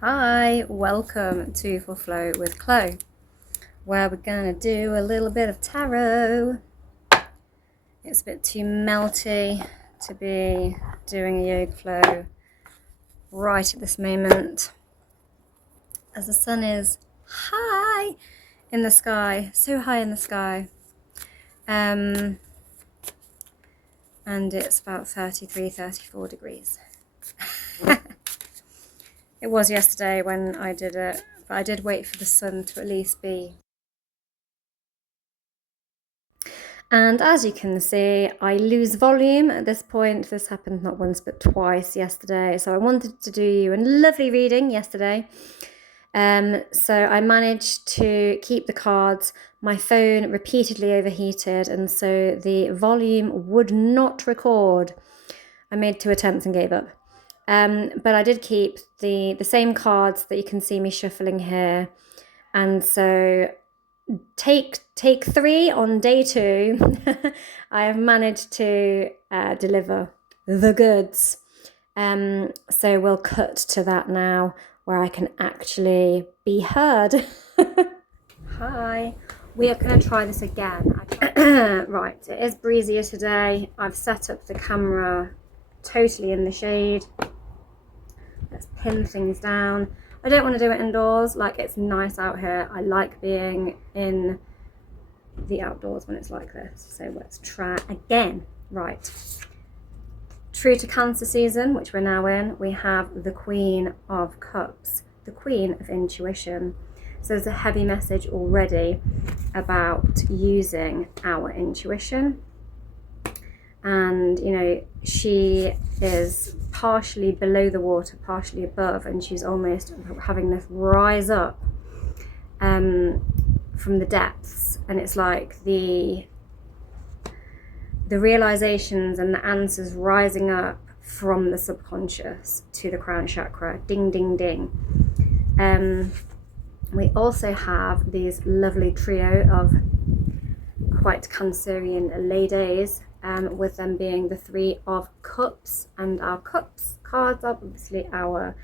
Hi, welcome to For Flow with Chloe, where we're gonna do a little bit of tarot. It's a bit too melty to be doing a yoga flow right at this moment, as the sun is high in the sky, so high in the sky. And it's about 33, 34 degrees. It was yesterday when I did it, but I did wait for the sun to at least be. And as you can see, I lose volume at this point. This happened not once but twice yesterday. So I wanted to do you a lovely reading yesterday. So I managed to keep the cards. My phone repeatedly overheated, and so the volume would not record. I made 2 attempts and gave up. But I did keep the same cards that you can see me shuffling here. And so take 3 on day 2. I have managed to deliver the goods. So we'll cut to that now, where I can actually be heard. Hi, we are going to try this again. Right, it is breezier today. I've set up the camera totally in the shade. Let's pin things down. I don't want to do it indoors. Like, it's nice out here. I like being in the outdoors when it's like this. So let's try again. Right. True to Cancer season, which we're now in, we have the Queen of Cups, the Queen of Intuition. So there's a heavy message already about using our intuition. And, you know, she is partially below the water, partially above, and she's almost having this rise up from the depths. And it's like the realizations and the answers rising up from the subconscious to the crown chakra. Ding, ding, ding. We also have these lovely trio of quite Cancerian ladies, with them being the 3 of Cups, and our Cups cards are obviously our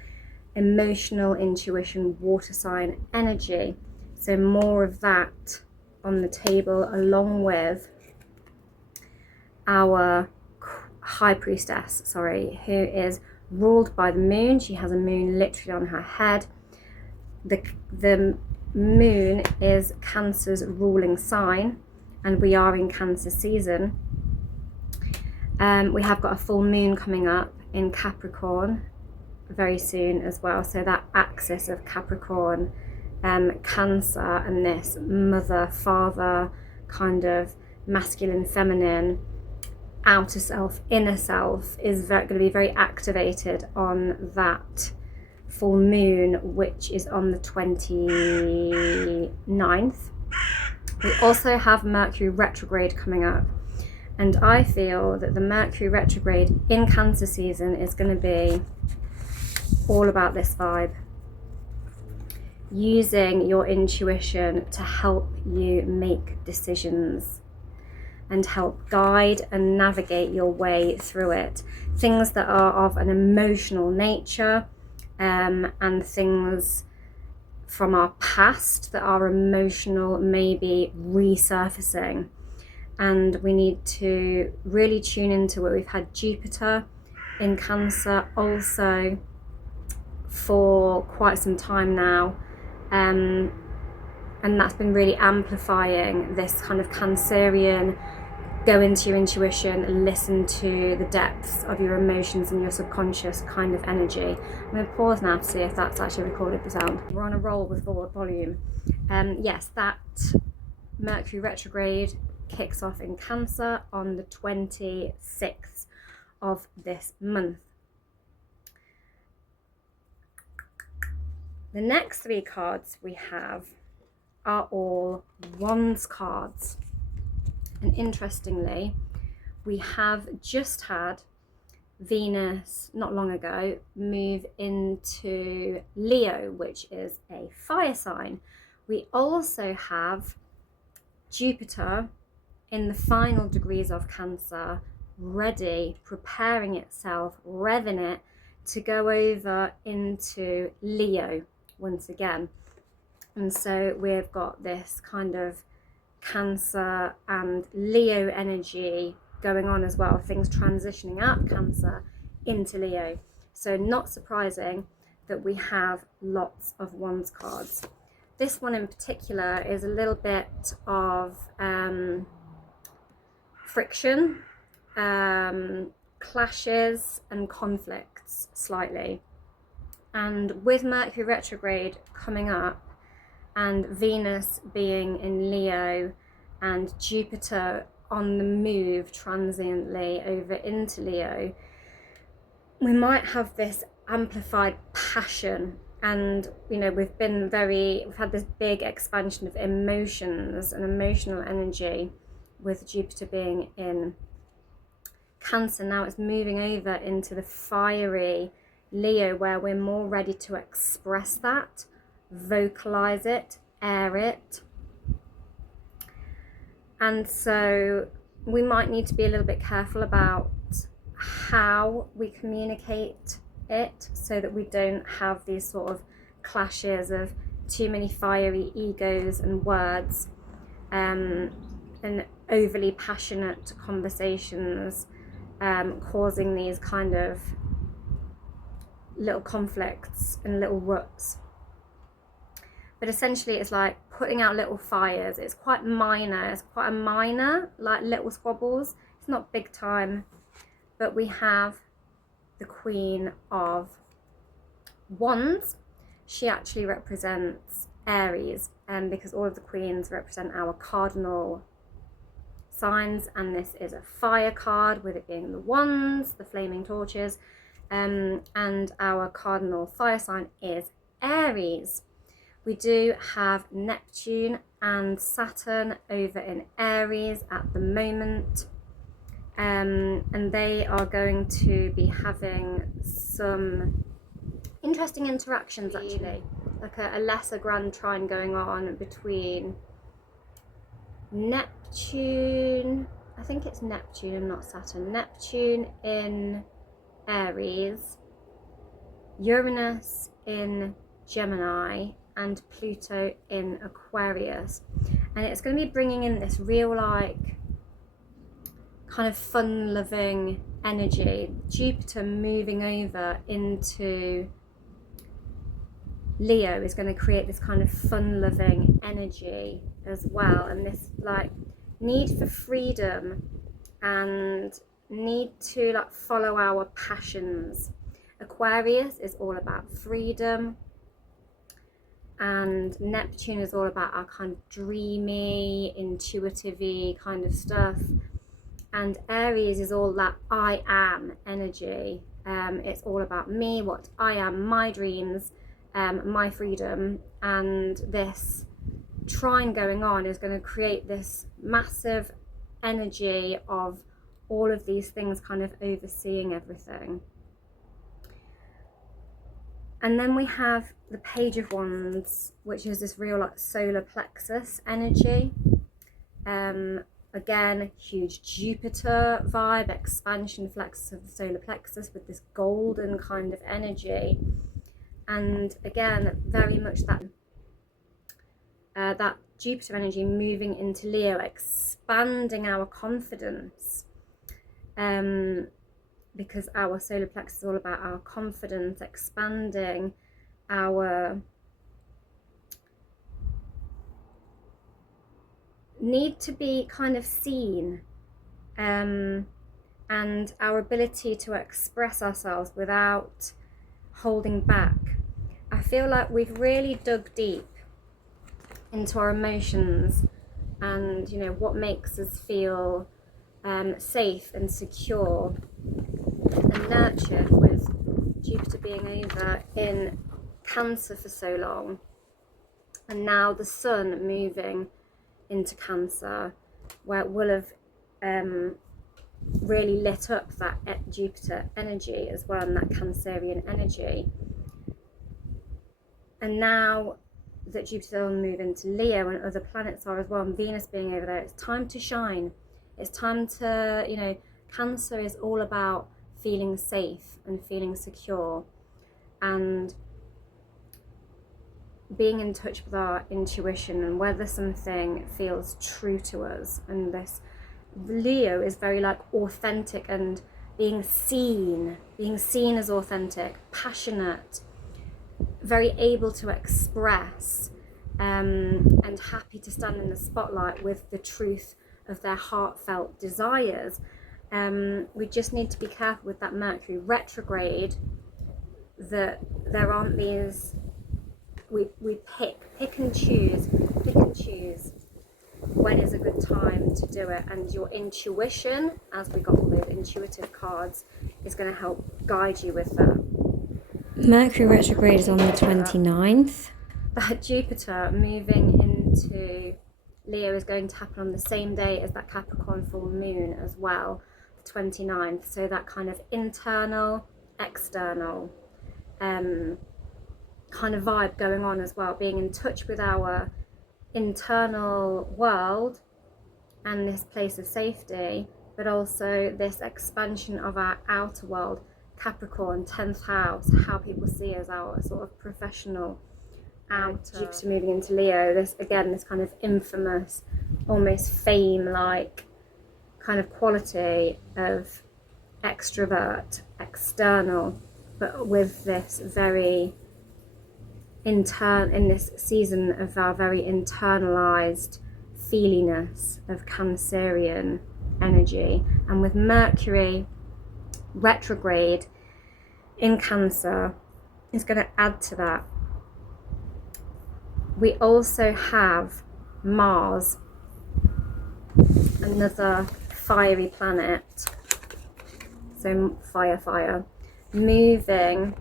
emotional intuition, water sign energy. So more of that on the table, along with our High Priestess, who is ruled by the moon. She has a moon literally on her head. The moon is Cancer's ruling sign, and we are in Cancer season. We have got a full moon coming up in Capricorn very soon as well. So that axis of Capricorn, Cancer, and this mother, father, kind of masculine, feminine, outer self, inner self is going to be very activated on that full moon, which is on the 29th. We also have Mercury retrograde coming up, and I feel that the Mercury retrograde in Cancer season is going to be all about this vibe. Using your intuition to help you make decisions and help guide and navigate your way through it. Things that are of an emotional nature, and things from our past that are emotional maybe resurfacing. And we need to really tune into it. We've had Jupiter in Cancer also for quite some time now, and that's been really amplifying this kind of Cancerian, go into your intuition, listen to the depths of your emotions and your subconscious kind of energy. I'm going to pause now to see if that's actually recorded the sound. We're on a roll with volume. Yes, that Mercury retrograde kicks off in Cancer on the 26th of this month. The next 3 cards we have are all Wands cards. And interestingly, we have just had Venus, not long ago, move into Leo, which is a fire sign. We also have Jupiter in the final degrees of Cancer, ready, preparing itself, revving it to go over into Leo once again. And so we've got this kind of Cancer and Leo energy going on as well, things transitioning out of Cancer into Leo. So not surprising that we have lots of Wands cards. This one in particular is a little bit of friction, clashes and conflicts slightly. And with Mercury retrograde coming up and Venus being in Leo and Jupiter on the move transiently over into Leo, we might have this amplified passion. And we've had this big expansion of emotions and emotional energy with Jupiter being in Cancer. Now it's moving over into the fiery Leo, where we're more ready to express that, vocalize it, air it. And so we might need to be a little bit careful about how we communicate it, so that we don't have these sort of clashes of too many fiery egos and words, and overly passionate conversations, causing these kind of little conflicts and little ruts. But essentially it's like putting out little fires. It's quite minor. It's quite a minor, like little squabbles. It's not big time. But we have the Queen of Wands. She actually represents Aries, because all of the queens represent our cardinal signs, and this is a fire card, with it being the wands, the flaming torches, and our cardinal fire sign is Aries. We do have Neptune and Saturn over in Aries at the moment, and they are going to be having some interesting interactions, actually, like a lesser grand trine going on between Neptune, I think it's Neptune and not Saturn, Neptune in Aries, Uranus in Gemini, and Pluto in Aquarius. And it's going to be bringing in this real, like, kind of fun-loving energy. Jupiter moving over into Leo is going to create this kind of fun-loving energy as well, and this like need for freedom and need to like follow our passions. Aquarius is all about freedom, and Neptune is all about our kind of dreamy, intuitive-y kind of stuff, and Aries is all that I am energy. It's all about me, what I am, my dreams, my freedom. And this trine going on is going to create this massive energy of all of these things kind of overseeing everything. And then we have the Page of Wands, which is this real like solar plexus energy. Again, huge Jupiter vibe, expansion flexus of the solar plexus with this golden kind of energy. And again, very much that Jupiter energy moving into Leo, expanding our confidence, because our solar plexus is all about our confidence, expanding our need to be kind of seen, and our ability to express ourselves without holding back. I feel like we've really dug deep into our emotions and what makes us feel safe and secure and nurtured, with Jupiter being over in Cancer for so long, and now the Sun moving into Cancer, where it will have really lit up that Jupiter energy as well, and that Cancerian energy. And now that Jupiter will move into Leo, and other planets are as well, and Venus being over there, it's time to shine. It's time to, Cancer is all about feeling safe and feeling secure, and being in touch with our intuition and whether something feels true to us. And this Leo is very like authentic and being seen as authentic, passionate, very able to express, and happy to stand in the spotlight with the truth of their heartfelt desires. We just need to be careful with that Mercury retrograde, that there aren't these, we pick and choose when is a good time to do it, and your intuition, as we got all those intuitive cards, is going to help guide you with that. Mercury retrograde is on the 29th. But Jupiter moving into Leo is going to happen on the same day as that Capricorn full moon as well, the 29th. So that kind of internal, external kind of vibe going on as well, being in touch with our internal world and this place of safety, but also this expansion of our outer world. Capricorn, 10th house, how people see us, our sort of professional outer. Jupiter moving into Leo, this kind of infamous, almost fame-like kind of quality of extrovert, external, but with this very in this season of our very internalized feeliness of Cancerian energy. And with Mercury retrograde in Cancer is going to add to that. We also have Mars, another fiery planet, so fire, moving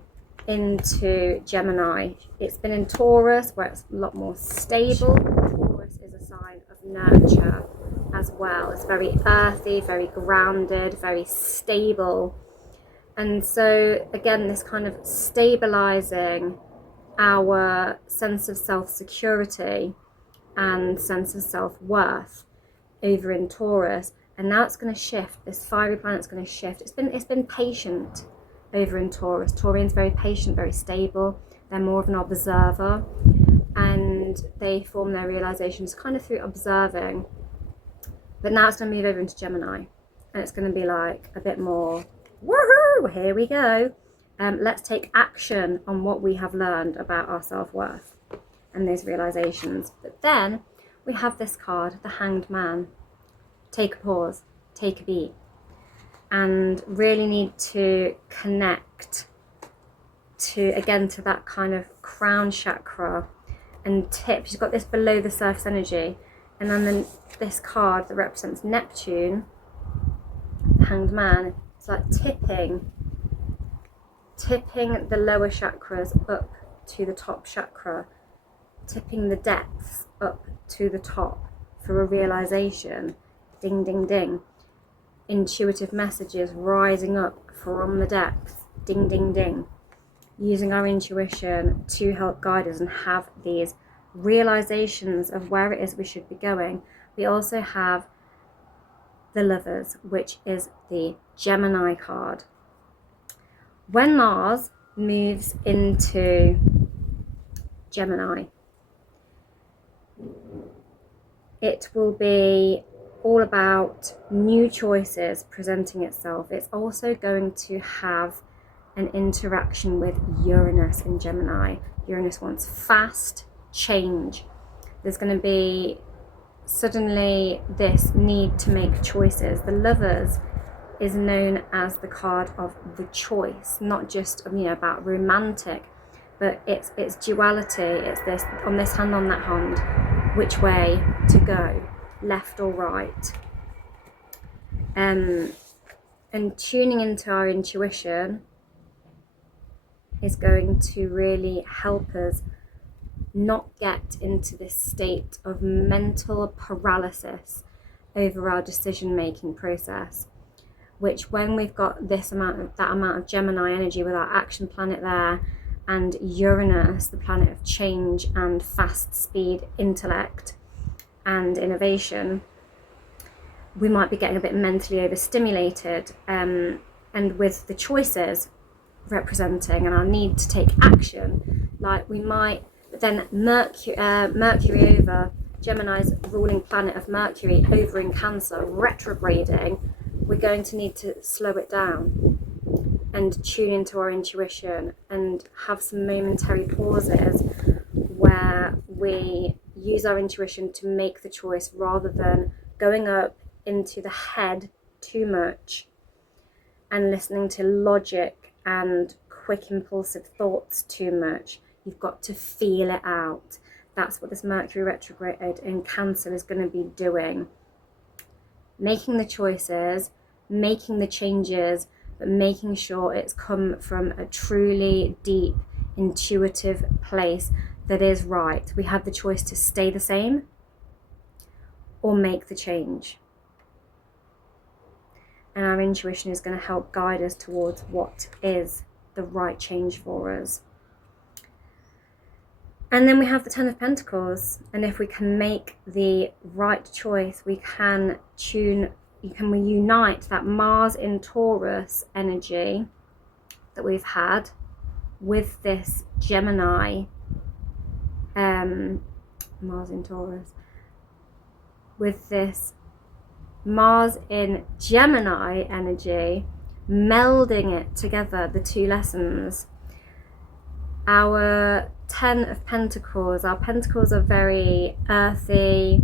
into Gemini. It's been in Taurus, where it's a lot more stable. Taurus is a sign of nurture as well. It's very earthy, very grounded, very stable. And so again, this kind of stabilizing our sense of self-security and sense of self-worth over in Taurus. And now it's going to shift. This fiery planet's going to shift. It's been patient over in Taurus. Taurians very patient, very stable. They're more of an observer, and they form their realizations kind of through observing. But now it's going to move over into Gemini, and it's going to be like a bit more, woohoo, here we go. Let's take action on what we have learned about our self-worth and those realizations. But then we have this card, the Hanged Man. Take a pause, take a beat, and really need to connect to that kind of crown chakra and tip. She's got this below the surface energy, and then this card that represents Neptune, the Hanged Man. It's like tipping the lower chakras up to the top chakra, tipping the depths up to the top for a realization. Ding, ding, ding. Intuitive messages rising up from the depths. Ding, ding, ding. Using our intuition to help guide us and have these realizations of where it is we should be going. We also have the Lovers, which is the Gemini card. When Mars moves into Gemini, it will be all about new choices presenting itself. It's also going to have an interaction with Uranus in Gemini. Uranus wants fast change. There's going to be suddenly this need to make choices. The Lovers is known as the card of the choice, not just about romantic, but it's duality. It's this on this hand, on that hand, which way to go, left or right. And tuning into our intuition is going to really help us not get into this state of mental paralysis over our decision-making process, which when we've got that amount of Gemini energy with our action planet there, and Uranus, the planet of change and fast speed intellect and innovation, we might be getting a bit mentally overstimulated. and with the choices representing and our need to take action, like we might, but then Mercury over, Gemini's ruling planet of Mercury over in Cancer, retrograding, we're going to need to slow it down and tune into our intuition and have some momentary pauses where we use our intuition to make the choice rather than going up into the head too much and listening to logic and quick impulsive thoughts too much. You've got to feel it out. That's what this Mercury retrograde in Cancer is going to be doing. Making the choices, making the changes, but making sure it's come from a truly deep, intuitive place that is right. We have the choice to stay the same or make the change. And our intuition is going to help guide us towards what is the right change for us. And then we have the Ten of Pentacles. And if we can make the right choice, we unite that Mars in Taurus energy that we've had with this Gemini, Mars in Taurus, with this Mars in Gemini energy, melding it together, the two lessons. Our Ten of Pentacles, our pentacles are very earthy,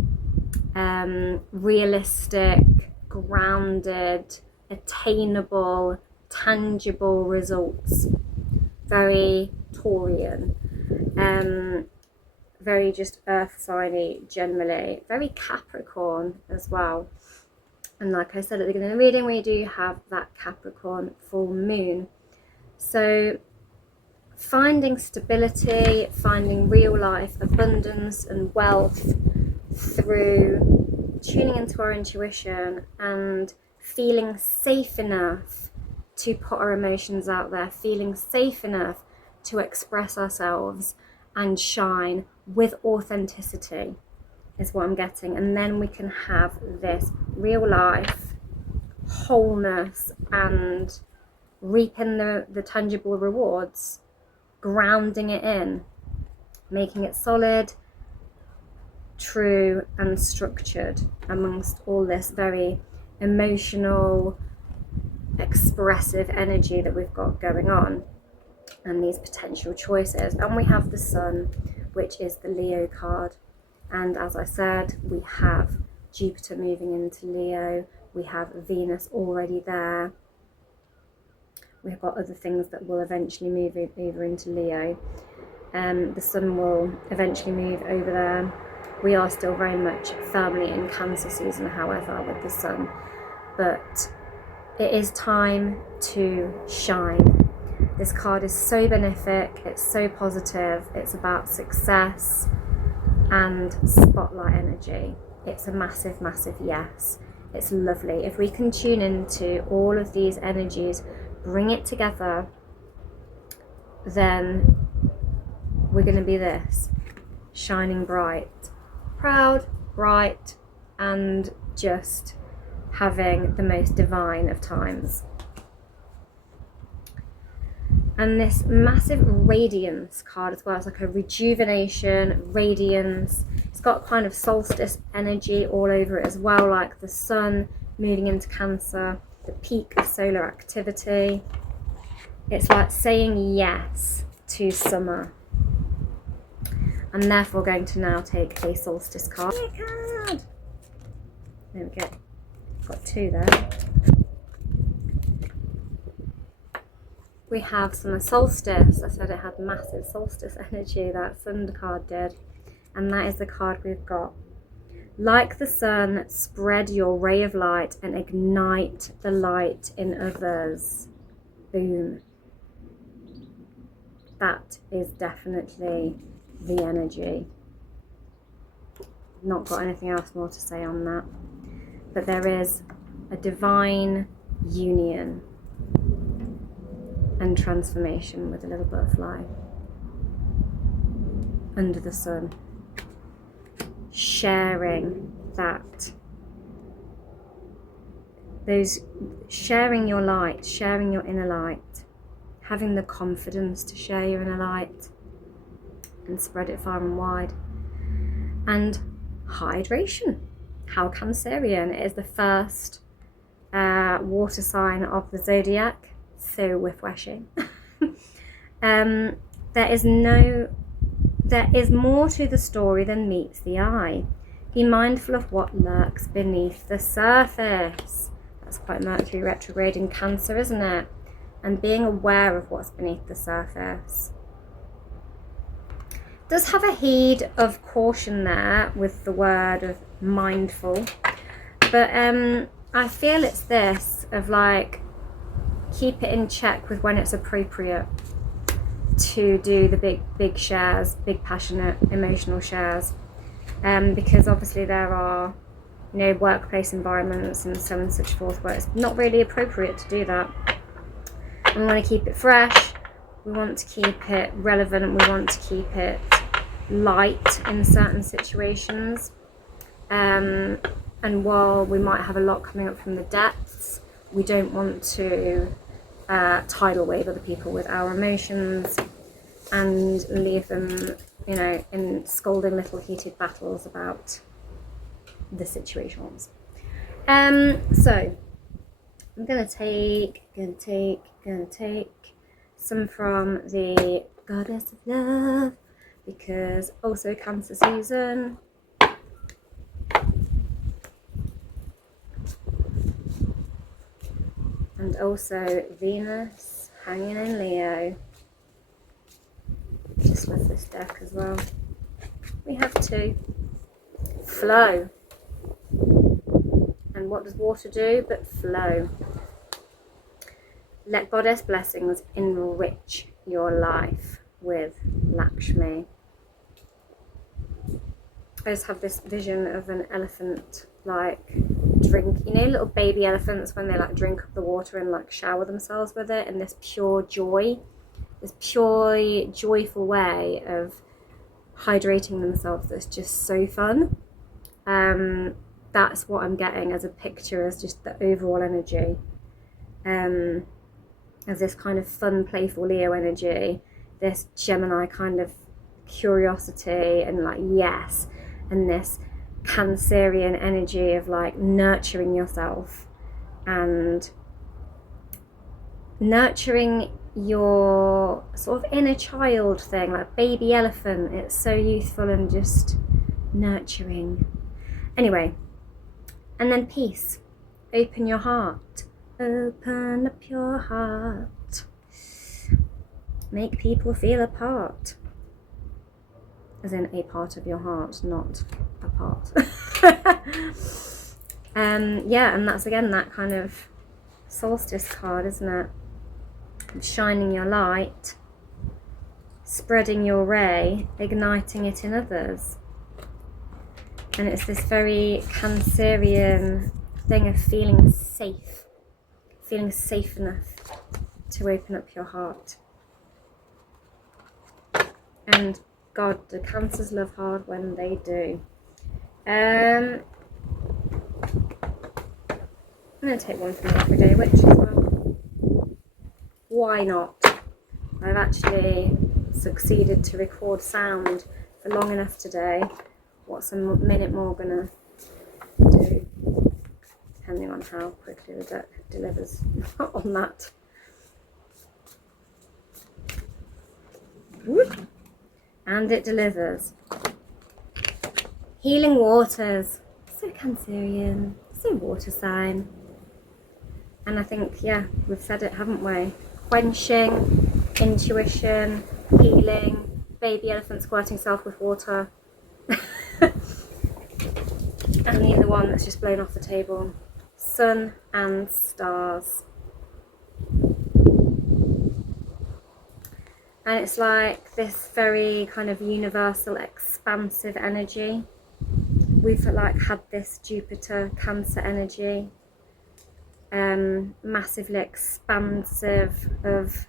realistic, grounded, attainable, tangible results. Very Taurian, very just earth signy generally, very Capricorn as well. And like I said at the beginning of the reading, we do have that Capricorn full moon. So finding stability, finding real life abundance and wealth through tuning into our intuition and feeling safe enough to put our emotions out there, feeling safe enough to express ourselves and shine with authenticity is what I'm getting. And then we can have this real life wholeness and reaping the tangible rewards, grounding it in, making it solid, true and structured amongst all this very emotional, expressive energy that we've got going on and these potential choices. And we have the Sun, which is the Leo card. And as I said, we have Jupiter moving into Leo. We have Venus already there. We've got other things that will eventually move over into Leo. The Sun will eventually move over there. We are still very much firmly in Cancer season, however, with the Sun. But it is time to shine. This card is so benefic, it's so positive, it's about success and spotlight energy. It's a massive, massive yes. It's lovely. If we can tune into all of these energies, bring it together, then we're going to be this, shining bright, proud, bright, and just having the most divine of times. And this massive radiance card as well, it's like a rejuvenation, radiance. It's got kind of solstice energy all over it as well, like the Sun moving into Cancer, the peak of solar activity. It's like saying yes to summer. I'm therefore going to now take a solstice card. There we go. Got two there. We have summer solstice. I said it had massive solstice energy, that Sun card did. And that is the card we've got. Like the Sun, spread your ray of light and ignite the light in others. Boom. That is definitely the energy. Not got anything else more to say on that. But there is a divine union and transformation with a little butterfly under the Sun, sharing that those sharing your light, sharing your inner light, having the confidence to share your inner light and spread it far and wide. And hydration. How Cancerian. It is the first water sign of the zodiac. So refreshing. There is more to the story than meets the eye. Be mindful of what lurks beneath the surface. That's quite Mercury retrograde in Cancer, isn't it? And being aware of what's beneath the surface. Does have a heed of caution there with the word of mindful, but I feel it's this of like, keep it in check with when it's appropriate to do the big shares, big passionate emotional shares, because obviously there are, you know, workplace environments and so on and such forth where it's not really appropriate to do that. And we want to keep it fresh, we want to keep it relevant, we want to keep it light in certain situations, and while we might have a lot coming up from the depths, we don't want to tidal wave other people with our emotions and leave them, you know, in scolding little heated battles about the situations. So I'm gonna take some from the Goddess of Love, because also Cancer season. And also Venus hanging in Leo. Just with this deck as well. We have two. Flow. And what does water do but flow? Let goddess blessings enrich your life with Lakshmi. I just have this vision of an elephant like drink, you know, little baby elephants when they like drink up the water and like shower themselves with it, and this pure joy, this pure joyful way of hydrating themselves that's just so fun. That's what I'm getting as a picture, as just the overall energy, as this kind of fun, playful Leo energy, this Gemini kind of curiosity and like yes, and this Cancerian energy of like nurturing yourself and nurturing your sort of inner child thing, like baby elephant. It's so youthful and just nurturing. Anyway, and then peace. Open your heart. Open up your heart. Make people feel a part. As in a part of your heart, not a part. Yeah, and that's again that kind of solstice card, isn't it? Shining your light, spreading your ray, igniting it in others. And it's this very Cancerian thing of feeling safe enough to open up your heart. And God, the Cancers love hard when they do. I'm going to take one from the Everyday Witch as well. Why not? I've actually succeeded to record sound for long enough today. What's a minute more going to do? Depending on how quickly the deck delivers on that. And it delivers. Healing waters. So Cancerian, so water sign. And I think, yeah, we've said it, haven't we? Quenching, intuition, healing, baby elephant squirting self with water. And the other one that's just blown off the table. Sun and stars. And it's like this very kind of universal, expansive energy. We've like had this Jupiter Cancer energy, massively expansive of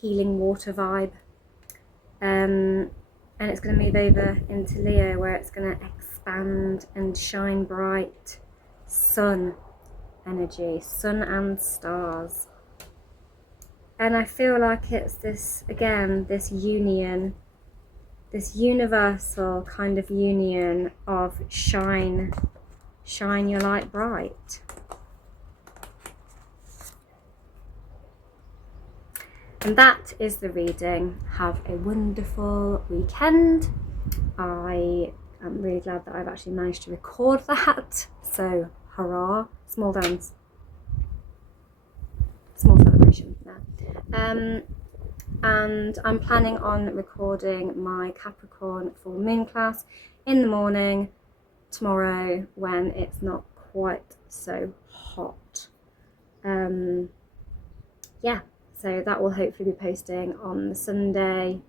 healing water vibe. And it's going to move over into Leo, where it's going to expand and shine bright sun energy, sun and stars. And I feel like it's this, again, this union, this universal kind of union of shine your light bright. And that is the reading. Have a wonderful weekend. I am really glad that I've actually managed to record that. So, hurrah. Small dance. Small celebration there. And I'm planning on recording my Capricorn full moon class in the morning tomorrow when it's not quite so hot. Yeah. So that will hopefully be posting on the Sunday,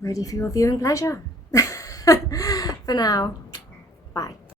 ready for your viewing pleasure. For now, bye.